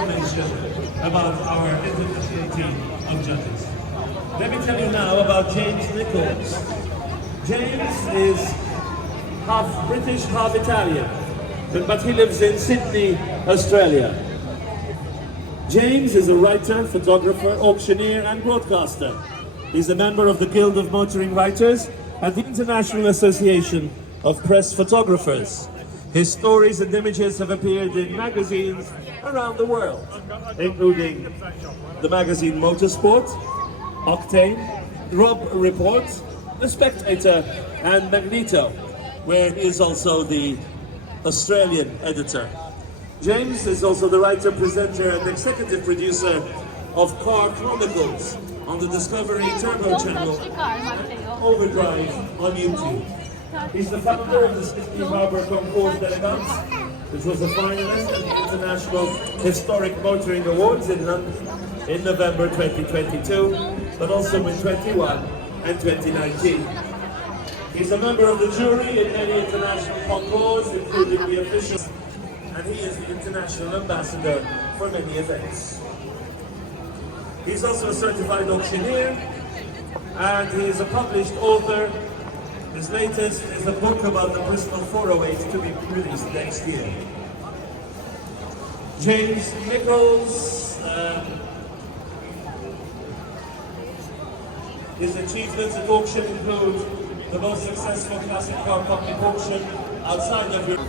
information about our international team of judges. Let me tell you now about James Nichols. James is half British, half Italian, but he lives in Sydney, Australia. James is a writer, photographer, auctioneer and broadcaster. He's a member of the Guild of Motoring Writers and the International Association of Press Photographers. His stories and images have appeared in magazines around the world, including the magazine Motorsport, Octane, Rob Report, The Spectator and Magneto, where he is also the Australian editor. James is also the writer, presenter and executive producer of Car Chronicles on the Discovery Turbo channel and Overdrive on YouTube. He's the founder of the Sydney Harbour Concours d'Elegance, which was a finalist at the International Historic Motoring Awards in London in November 2022, but also in 21 and 2019. He's a member of the jury in many international concours, including the official, and he is the international ambassador for many events. He's also a certified auctioneer, and he is a published author. His latest is a book about the Bristol 408 to be released next year. James Nichols, his achievements at auction include the most successful classic car public auction outside of Europe.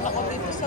Nandun ako dito sa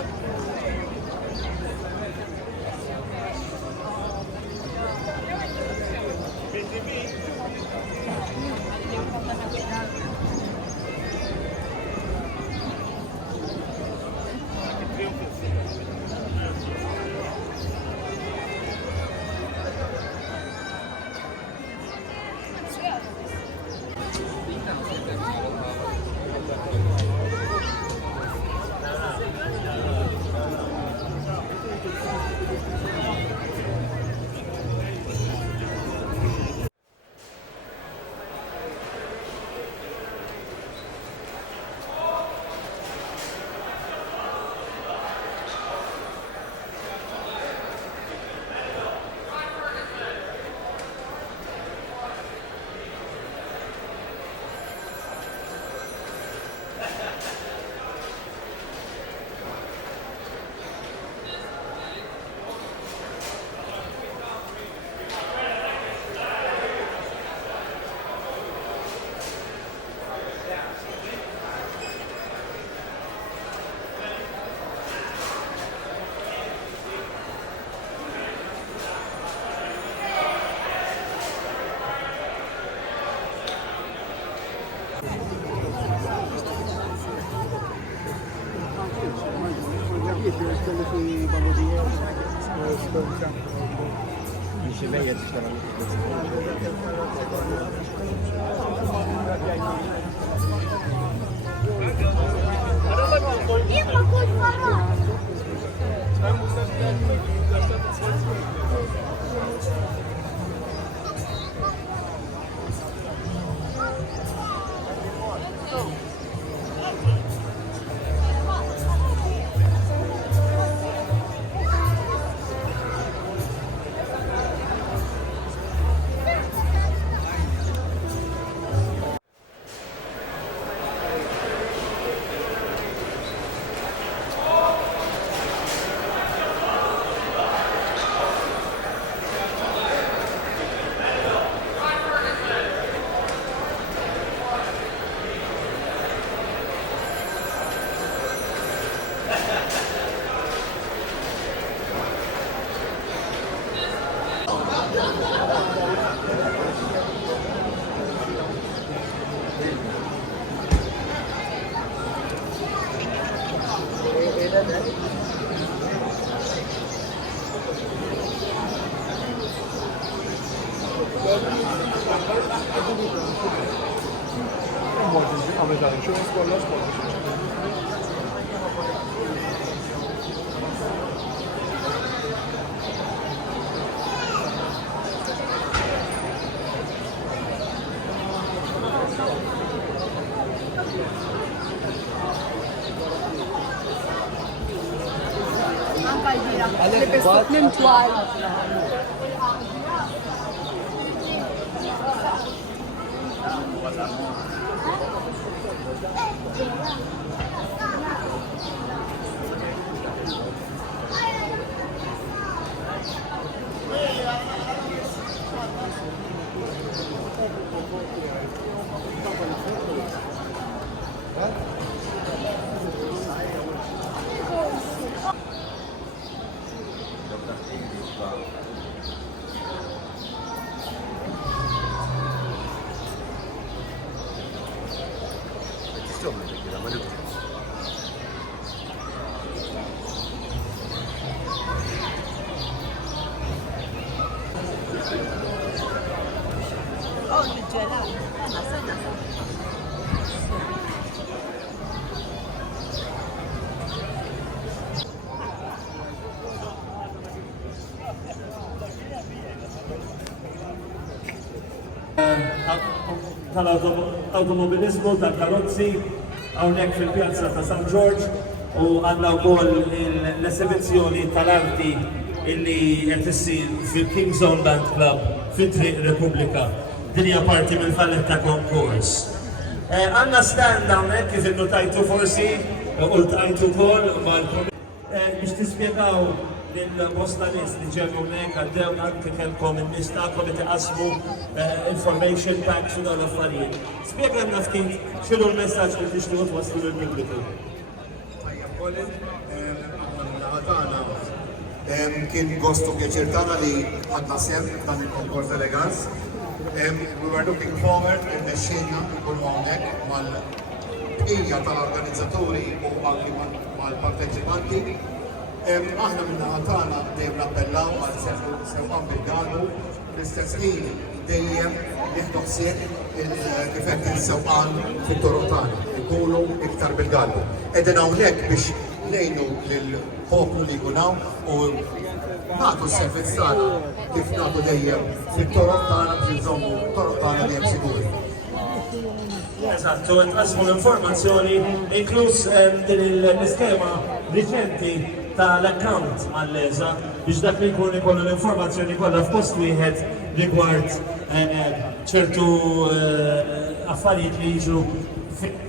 mensual. tal-automobilizmu, tal-karozzi, hawnhekk fil-pjazza ta' San George u għandna wkoll l-esibizzjoni tal-arti illi qed issir fil-King's Own Land Club fit-Triq Repubblika. Din hija parti mill-Valletta Concours. Għandna stand hawnhekk kif innotajtu forsi u ltqajtu wkoll biex tispjegaw l-bosta nis li ġebu mek għaddew anke kelkom il-nis ta'kom li tiqasmu information packs u l-affarijiet. Spiegħem nafkin xinu l-messaġġ li tixtuqt waslu l-pubbliku. Colin, għatana kien gostu pjaċir tagħna li ħadna sem dan il-konkors elegans. We were looking forward il-mexxinna nkunu hawnhekk mal-bqija tal-organizzaturi u anki mal-parteċipanti. Aħna minna ħatana dejjem nappellaw għal sewqan bil-galbu, fl-istess ħin dejjem nieħdu ħsieb kif qed il-sewqan fit-toroq tagħna, ikunu iktar bil-galbu. Qegħdin hawnhekk biex ngħinu lill-poplu li jkun hawn u nagħtu s-servizz tagħna kif nagħtu dejjem fit-toroq tagħna biex nżommu t-toroq tagħna dejjem siguri. Eżattu, nqasmu l-informazzjoni inkluż din l-iskema riċenti tal-account mal-leża biex dak li jkun ikollu l-informazzjoni kollha f'post wieħed rigward ċertu affarijiet li jiġu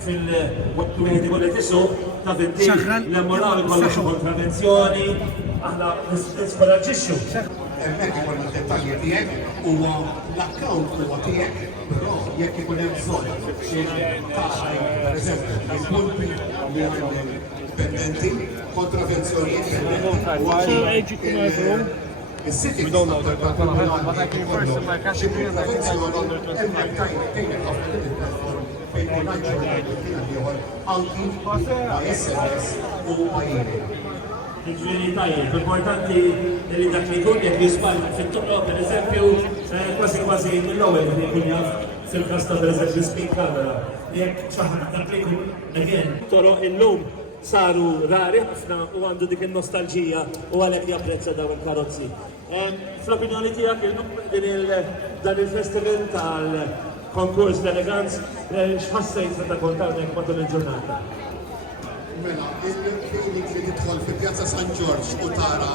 fil-wieħed ikun qed isuq ta' finti l-emmolaw ikollha xi kontravenzjoni, aħna niskoraġġixxu. Hemmhekk ikollna d-dettalji tiegħek huwa l-account huwa tiegħek, però jekk ikun hemm bżonn xi taxxa pereżempju il-punti li għandhom pendenti, kontravenzjonijiet pendenti u is-siti xi kontravenzjoni hemmhekk tajnek ħafna il-platform fejn ngħidu ieħor anki ma' SMS u ma' email. Ġifieri tajjeb, importanti li dak li jkun jekk jisballa fit-toroq pereżempju kważi mill-ewwel li jkun jaf fil-każ ta' pereżempju speed camera. Jekk xi ħadd dak li jkun again toroq illum saru rari ħafna u għandu dik il-nostalġija u għalhekk japprezza dawn il-karozzi. Fl-opinjoni tiegħek dan il-festival tal-konkurs l-eleganz x'ħassejt meta kont hawnhekk matul il-ġurnata? Mela, il-feeling li tidħol fi Pjazza San George u tara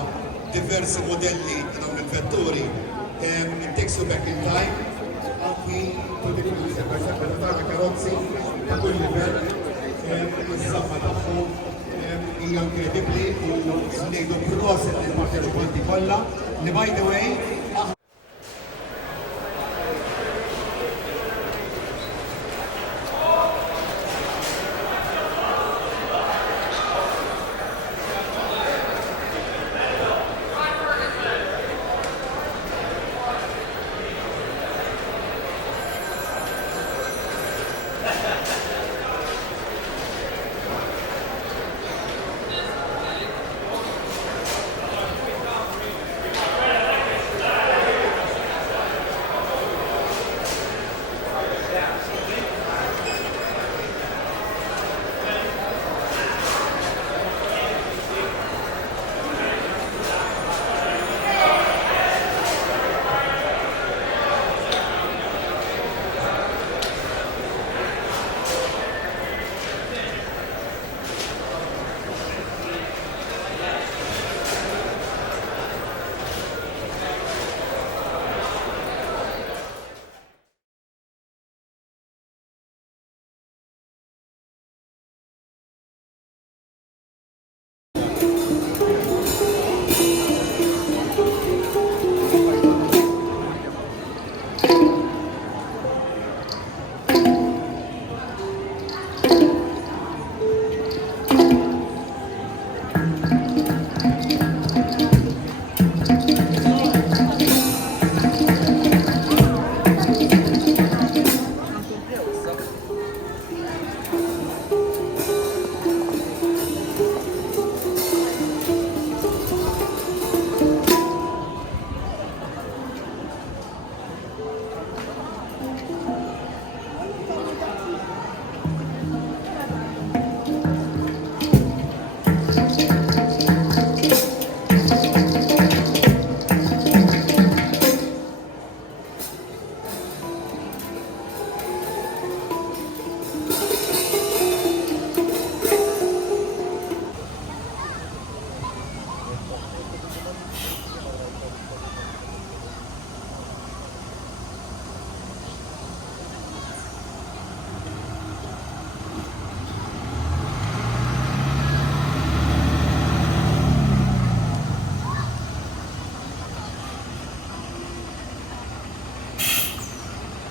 diversi modelli ta' dawn il-vetturi takes you back in time, anki tara karozzi ta' kull livell, iż-żamma tagħhom hija inkredibbli u ngħidu proset lill-parteċipanti kollha li by the way